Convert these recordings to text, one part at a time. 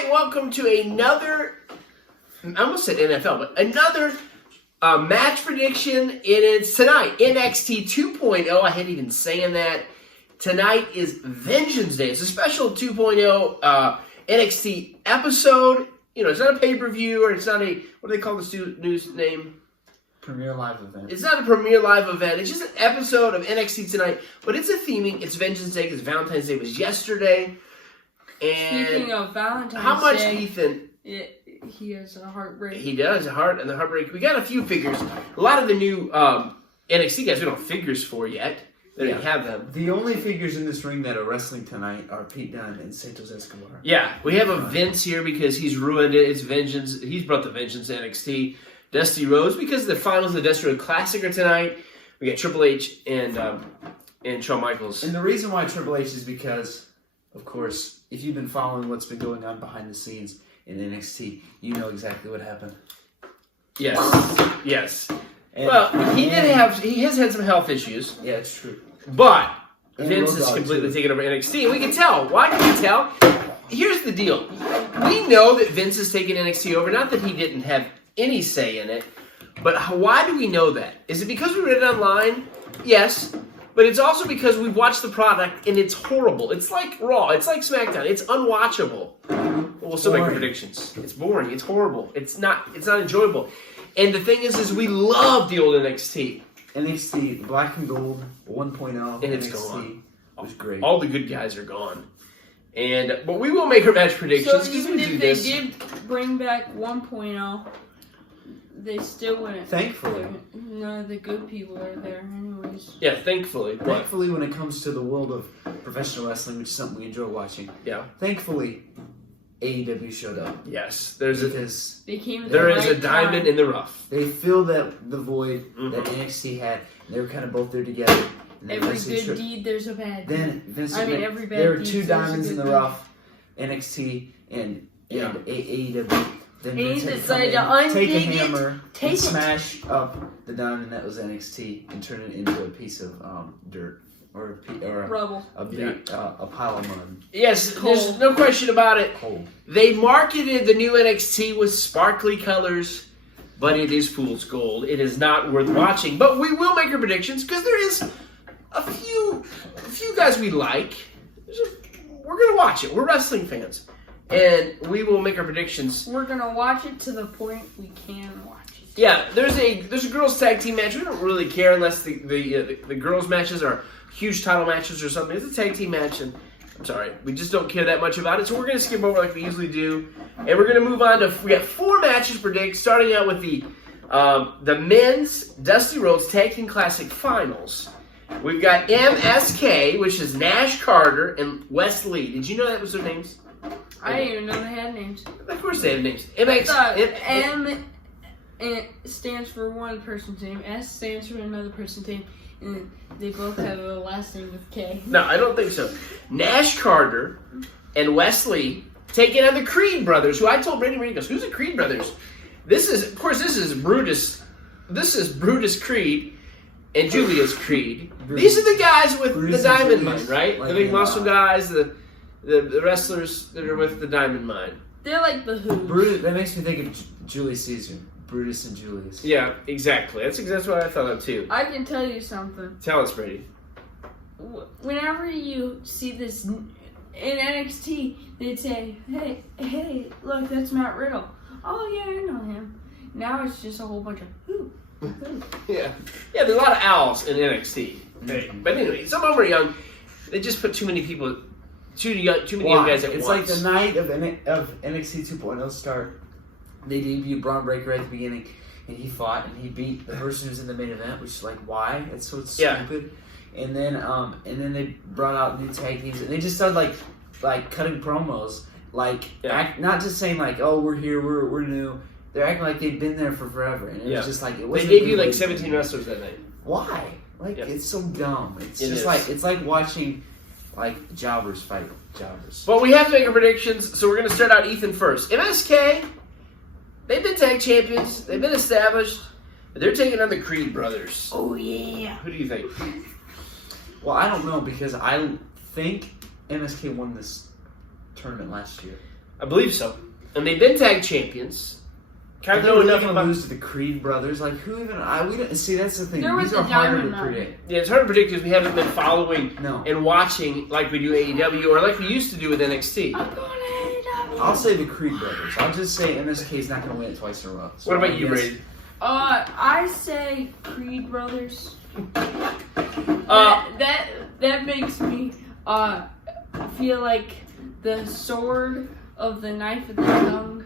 Hi, welcome to another, I almost said NFL, but another match prediction. It is tonight, NXT 2.0. I hate even saying that. Tonight is Vengeance Day. It's a special 2.0 NXT episode. You know, it's not a pay-per-view, or it's not a, what do they call this news name? Premiere live event. It's not a premiere live event. It's just an episode of NXT tonight. But it's a theming. It's Vengeance Day because Valentine's Day was yesterday. And speaking of Valentine's Day, how much, Ethan? He has a heartbreak. He does, a heart and the heartbreak. We got a few figures. A lot of the new NXT guys we don't have figures for yet. They didn't have them. The only figures in this ring that are wrestling tonight are Pete Dunne and Santos Escobar. Yeah, we have a Vince here because he's ruined it. It's Vengeance. He's brought the Vengeance to NXT. Dusty Rhodes, because the finals of the Dusty Rhodes Classic are tonight. We got Triple H and Shawn Michaels. And the reason why Triple H is because, of course, if you've been following what's been going on behind the scenes in NXT, you know exactly what happened. Yes. And he has had some health issues. Yeah, it's true. But and Vince is completely taking over NXT, and we can tell. Why can we tell? Here's the deal. We know that Vince is taking NXT over, not that he didn't have any say in it, but why do we know that? Is it because we read it online? Yes. But it's also because we've watched the product, and it's horrible. It's like Raw. It's like SmackDown. It's unwatchable. We'll still make predictions. It's boring. It's horrible. It's not enjoyable. And the thing is we love the old NXT. NXT Black and Gold 1.0. And it's NXT gone. It was great. All the good guys are gone. But we will make our match predictions. So even if they did bring back 1.0, they still wouldn't. Thankfully. None of the good people are there anyways. Yeah, thankfully. Thankfully, when it comes to the world of professional wrestling, which is something we enjoy watching. Yeah. Thankfully, AEW showed up. Yes. There is a diamond in the rough. They filled the void that NXT had. They were kind of both there together. Every good deed, there's a bad deed. Then Vince every bad there were deed, two diamonds in the rough, NXT and AEW. Then Vince had to come in, take a hammer and smash up the diamond that was NXT and turn it into a piece of dirt or rubble, a pile of mud. Yes, there's no question about it. Cold. They marketed the new NXT with sparkly colors, but it is fool's gold. It is not worth watching. But we will make our predictions because there is a few guys we like. We're gonna watch it. We're wrestling fans. And we will make our predictions. We're gonna watch it to the point we can watch it. Yeah, there's a girls tag team match. We don't really care unless the girls matches are huge title matches or something. It's a tag team match, and I'm sorry, we just don't care that much about it. So we're gonna skip over like we usually do, and we're gonna move on to. We got 4 matches to predict, starting out with the men's Dusty Rhodes Tag Team Classic Finals. We've got MSK, which is Nash Carter and Wes Lee. Did you know that was their names? I didn't even know they had names. Of course they have names. M stands for one person's name. S stands for another person's name. And they both have a last name with K. No, I don't think so. Nash Carter and Wes Lee taking on the Creed brothers, who I told Brady goes, who's the Creed brothers? This is Brutus. This is Brutus Creed and Julius Creed. These are the guys with the Diamond Mine, right? The big muscle guys, the wrestlers that are with the Diamond Mine. They're like the Who. That makes me think of Julius Caesar. Brutus and Julius. Yeah, exactly. That's what I thought of too. I can tell you something. Tell us, Brady. Whenever you see this in NXT, they'd say, hey, look, that's Matt Riddle. Oh, yeah, I know him. Now it's just a whole bunch of who. Yeah, there's a lot of owls in NXT. Mm-hmm. But anyway, some of them are young. They just put too many young guys at once. It's like the night of NXT 2.0 start. They debuted Braun Breaker at the beginning, and he fought, and he beat the person who's in the main event, which is like, why? It's so stupid. And then they brought out new tag teams, and they just started like cutting promos, not just saying like, oh, we're here, we're new. They're acting like they've been there for forever, and it was just like it wasn't. They debuted like 17 wrestlers that night. Why? It's so dumb. It's like watching like jobbers fight jobbers. Well, we have to make our predictions, so we're going to start out Ethan first. MSK, they've been tag champions. They've been established. But they're taking on the Creed brothers. Oh, yeah. Who do you think? Well, I don't know because I think MSK won this tournament last year. I believe so. And they've been tag champions. Kind of They're know really enough gonna about. lose to the Creed brothers. Like who even? We don't see. That's the thing. They're with These are the harder to Diamond predict. Yeah, it's hard to predict because we haven't been following No. and watching like we do AEW or like we used to do with NXT. I'm going AEW. I'll say the Creed brothers. I'll just say MSK is not going to win it twice in a row. So What about I you, guess- Brady? I say Creed brothers. Uh, That makes me feel like the sword of the knife of the tongue,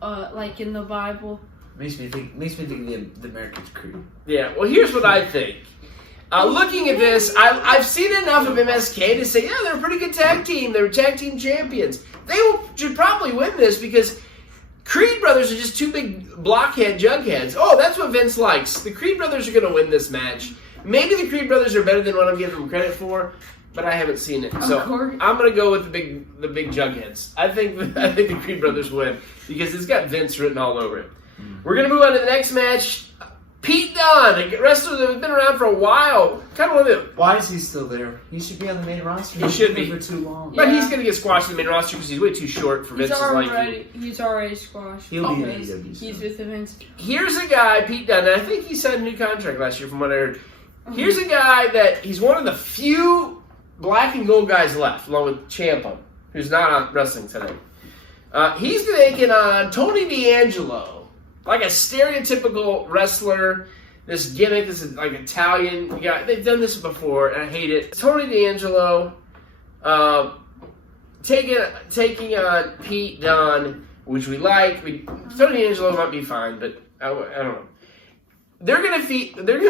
like in the Bible. Makes me think of the American Creed. Yeah, well, here's what I think. Looking at this, I've seen enough of MSK to say, yeah, they're a pretty good tag team. They're tag team champions. Should probably win this because Creed brothers are just two big blockhead jugheads. Oh, that's what Vince likes. The Creed brothers are going to win this match. Maybe the Creed brothers are better than what I'm giving them credit for, but I haven't seen it. So I'm going to go with the big jugheads. I think the Creed brothers win because it's got Vince written all over it. We're going to move on to the next match. Pete Dunne, a wrestler that has been around for a while. Kind of one of the... Why is he still there? He should be on the main roster. He should be. for too long. But Yeah. he's going to get squashed in the main roster because he's way too short for Vince's liking. He's already squashed. He'll be in He's- AEW He's soon. with the Vince. Here's a guy, Pete Dunne, and I think he signed a new contract last year from what I heard. Here's a guy that he's one of the few black and gold guys left, along with Ciampa, who's not on wrestling today. He's taking on Tony D'Angelo, like a stereotypical wrestler. This gimmick, this is like Italian guy. They've done this before, and I hate it. Tony D'Angelo taking on Pete Dunne, which we like. Tony D'Angelo might be fine, but I don't know. They're gonna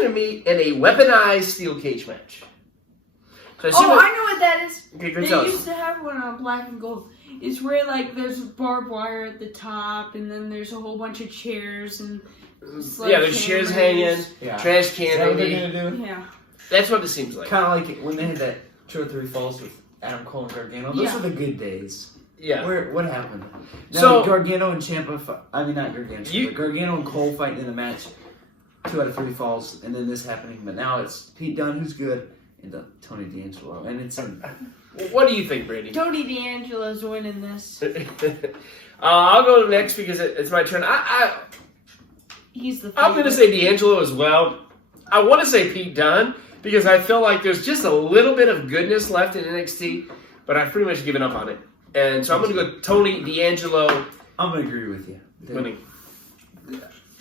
meet in a weaponized steel cage match. So I know what that is. Okay, go They tell used us. to have one on Black and Gold. It's where like there's barbed wire at the top, and then there's a whole bunch of chairs and Yeah, there's chairs hanging, Yeah. trash Is can that what they're hanging. going to do? Yeah. That's what it seems like. Kind of like when they had that 2 or 3 falls with Adam Cole and Gargano. Those Yeah. were the good days. Yeah. What happened? Now, So- Gargano and Ciampa, not Gargano, You- but Gargano and Cole fighting in a match, 2 out of 3 falls, and then this happening. But now it's Pete Dunne who's good, and Tony D'Angelo, and it's What do you think, Brady? Tony D'Angelo's winning this. I'll go next because it's my turn. He's the. I'm going to favorite. say D'Angelo as well. I want to say Pete Dunne because I feel like there's just a little bit of goodness left in NXT, but I've pretty much given up on it. And so I'm going to go Tony D'Angelo I'm gonna agree with you. winning.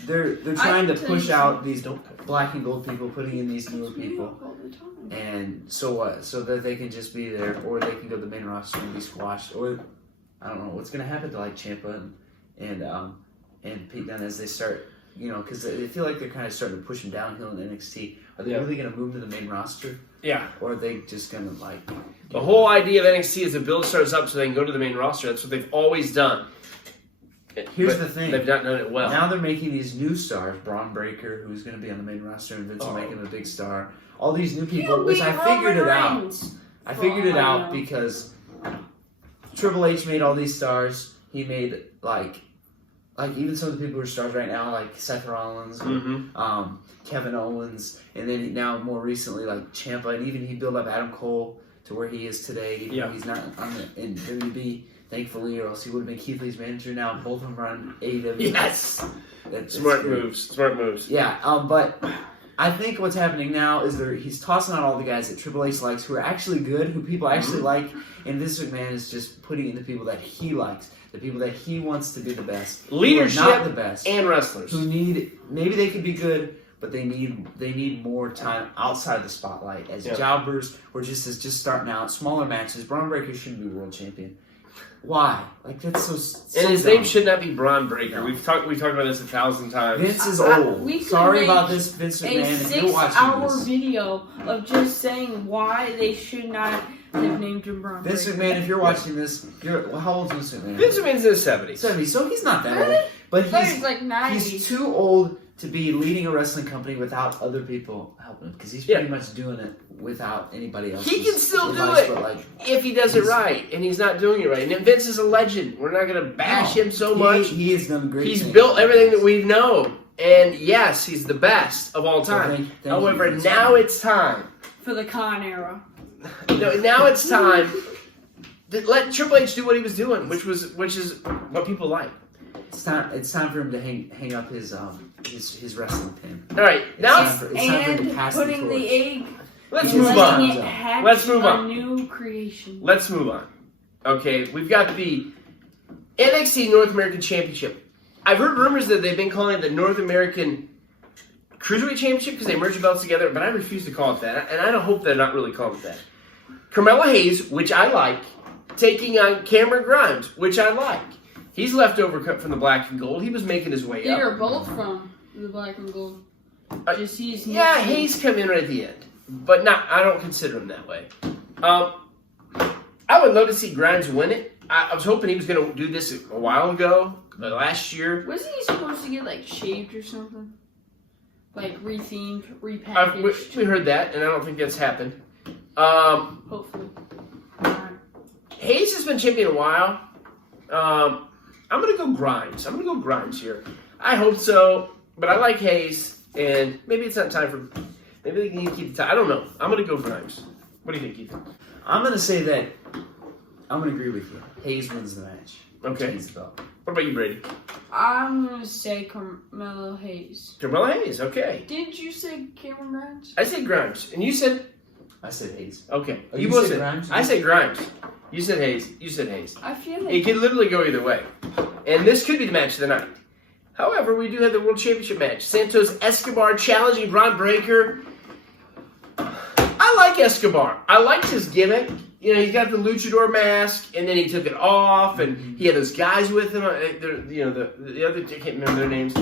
They're trying to tell push you out these black and gold people, putting in these newer people, All the time. and so what? So that they can just be there, or they can go to the main roster and be squashed, or I don't know what's gonna happen to like Ciampa and Pete Dunne as they start, because I feel like they're kind of starting to push them downhill in NXT. Are they Yeah. really gonna move to the main roster, Yeah. or are they just gonna like? The whole idea of NXT is to build stars up so they can go to the main roster. That's what they've always done. Here's But the thing. They've not done it well. Now they're making these new stars, Braun Breaker, who's going to be on the main roster, and Vince will make him a big star. All these new people, He'll which beat I figured Roman it out. Reigns. I figured it Well, I out know. because Triple H made all these stars. He made like even some of the people who are stars right now, like Seth Rollins, Mm-hmm. Kevin Owens, and then now more recently like Ciampa, and even he built up Adam Cole to where he is today. Even though he's not in WWE. Thankfully, or else he would have been Keith Lee's manager now. Both of them are on AEW. Yes. That's Smart great. moves. Smart moves. Yeah, but I think what's happening now is he's tossing out all the guys that Triple H likes who are actually good, who people actually like, and Vince McMahon is just putting in the people that he likes, the people that he wants to be the best, who are Leadership not the best, and wrestlers. who maybe they could be good, but they need more time outside the spotlight as jobbers or just starting out, smaller matches. Braun Breaker shouldn't be world champion. Why? Like that's so. And his dumb. name should not be Braun Breaker. No. We've talked about this 1,000 times. Vince is we old. could Sorry make about this, Vince A McMahon. If you're watching 6-hour this. video of just saying why they should not have named him Braun Vince Breaker. McMahon, if you're watching this, how old is Vince McMahon? Vince McMahon's in his 70s. 70, so he's not that Really? old. But I thought he was like 90. he's too old to be leading a wrestling company without other people helping him, because he's pretty much doing it without anybody else. He can still do advice, it. but, like, If he does it right, and he's not doing it right. And Vince is a legend. We're not going to bash him so much. He has done great He's things. built everything that we've known. And yes, he's the best of all time. Thank you, However, Vince now McMahon. it's time. For the con era. No, now it's time let Triple H do what he was doing, which is what people like. It's time for him to hang up his wrestling pin. All right, now it's time for him to pass putting the torch. the egg. Let's and move letting on. it hatch Let's move on. A new creation. Let's move on. Okay, we've got the NXT North American Championship. I've heard rumors that they've been calling it the North American Cruiserweight Championship because they merge the belts together, but I refuse to call it that, and I don't hope they're not really calling it that. Carmelo Hayes, which I like, taking on Cameron Grimes, which I like. He's leftover cut from the Black and Gold. He was making his way They up. are both from the Black and Gold. Just he's Yeah, Hayes come in right at the end, but I don't consider him that way. I would love to see Grimes win it. I was hoping he was going to do this a while ago, last year. Wasn't he supposed to get like shaved or something? Like rethemed, repackaged? We heard that, and I don't think that's happened. Hopefully. Hayes has been champion a while. I'm going to go Grimes. I'm going to go Grimes here. I hope so, but I like Hayes, and maybe it's not time for... Maybe they need to keep the title. I don't know. I'm going to go Grimes. What do you think, Keith? I'm going to say that I'm going to agree with you. Hayes wins the match. Okay. Wins the belt. What about you, Brady? I'm going to say Carmelo Hayes. Carmelo Hayes, okay. Didn't you say Cameron Grimes? I said Grimes, and you said... I said Hayes. Okay. Oh, you both said said Grimes? I said Grimes. You said Hayes. You said Hayes. I feel like... It could literally go either way. And this could be the match of the night. However, we do have the World Championship match. Santos Escobar challenging Braun Breaker. I like Escobar. I liked his gimmick. You know, he's got the luchador mask, and then he took it off, and he had those guys with him. You know, the other, I can't remember their names.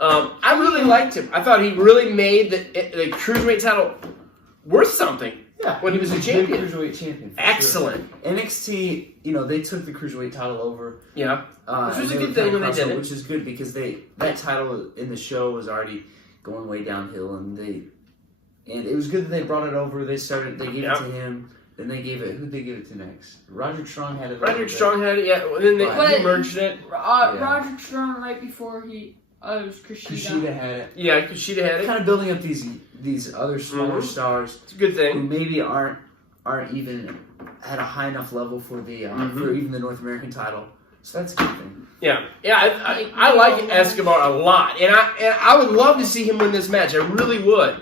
I really liked him. I thought he really made the Cruiserweight title worth something. Yeah, when he was a champion. Cruiserweight champion. Excellent. Sure. NXT, you know, they took the Cruiserweight title over. Yeah. Which was a and good thing when they did it. Which is good because that title in the show was already going way downhill, and it was good that they brought it over. They gave it to him. Then they gave it. Who'd they give it to next? Roderick Strong had it. Roderick Strong had it. Yeah. Then they merged it. Roderick Strong right before it was Kushida. Kushida had it. Yeah, Kushida had it. Kind of building up these other smaller stars. It's a good Who thing. maybe aren't even at a high enough level for the for even the North American title. So that's a good thing. Yeah. I like Escobar a lot, and I would love to see him win this match. I really would.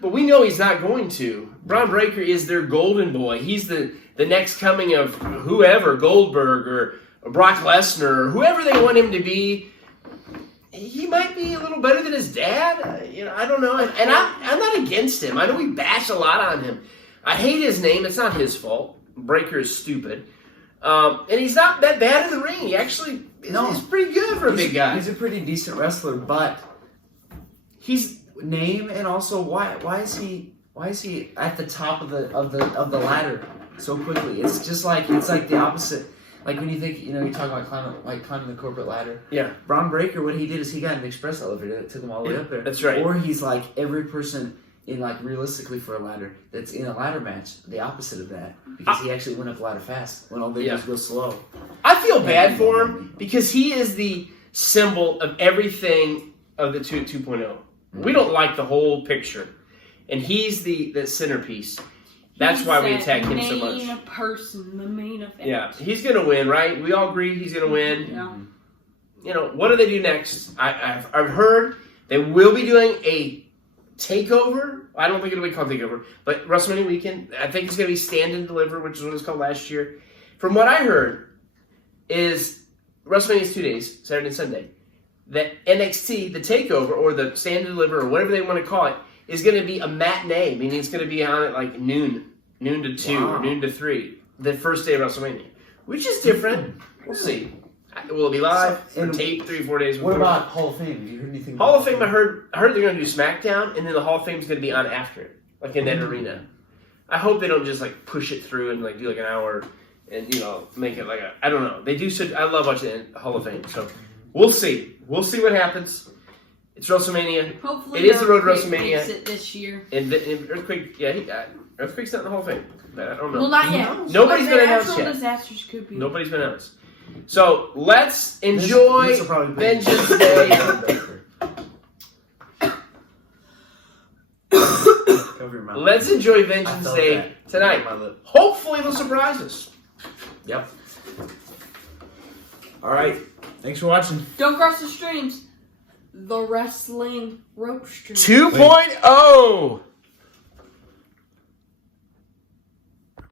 But we know he's not going to. Braun Breaker is their golden boy. He's the next coming of whoever, Goldberg or Brock Lesnar, or whoever they want him to be. He might be a little better than his dad. You know, I don't know. And I'm not against him. I know we bash a lot on him. I hate his name. It's not his fault. Breaker is stupid. And he's not that bad in the ring. He actually he's pretty good for a big guy. He's a pretty decent wrestler, but he's name and also why is he at the top of the ladder so quickly? It's like the opposite. Like when you think, you know, you talk about climbing the corporate ladder. Yeah. Braun Breaker, what he did is he got an express elevator that took him all the way up there. That's right. Or he's like every person in realistically for a ladder that's in a ladder match, the opposite of that. Because he actually went up the ladder fast when all they do is go slow. I feel bad for him because he is the symbol of everything of the 2.0. We don't like the whole picture. And he's the centerpiece. That's why we attack him so much. The main person, the main event. Yeah, he's going to win, right? We all agree he's going to win. Yeah. You know, what do they do next? I've heard they will be doing a takeover. I don't think it'll be called takeover, but WrestleMania weekend. I think it's going to be Stand and Deliver, which is what it was called last year. From what I heard, is WrestleMania is 2 days, Saturday and Sunday. That NXT, the takeover, or the Stand and Deliver, or whatever they want to call it, is going to be a matinee, meaning it's going to be on at like noon to 2, or noon to 3, the first day of WrestleMania, which is different. We'll see. Will it be live? So, tape 3-4 days before? What about Hall of Fame? Have you heard anything? Hall of Fame? I heard they're going to do SmackDown, and then the Hall of Fame is going to be on after it, like in that arena. I hope they don't just like push it through and like do like an hour, and make it like I don't know. They do such. I love watching the Hall of Fame, so we'll see. We'll see what happens. It's WrestleMania. Hopefully, it is the road to WrestleMania. Makes it this year. And Earthquake, Earthquake's not in the Hall of Fame, but I don't know. Well, not yet. Nobody's been announced Natural yet. disasters could be. Nobody's been announced. So let's enjoy Vengeance Day. Cover your mouth. Let's enjoy Vengeance Day tonight. Hopefully they'll surprise us. Yep. All right. Thanks for watching. Don't cross the streams. The wrestling rope stream. 2.0.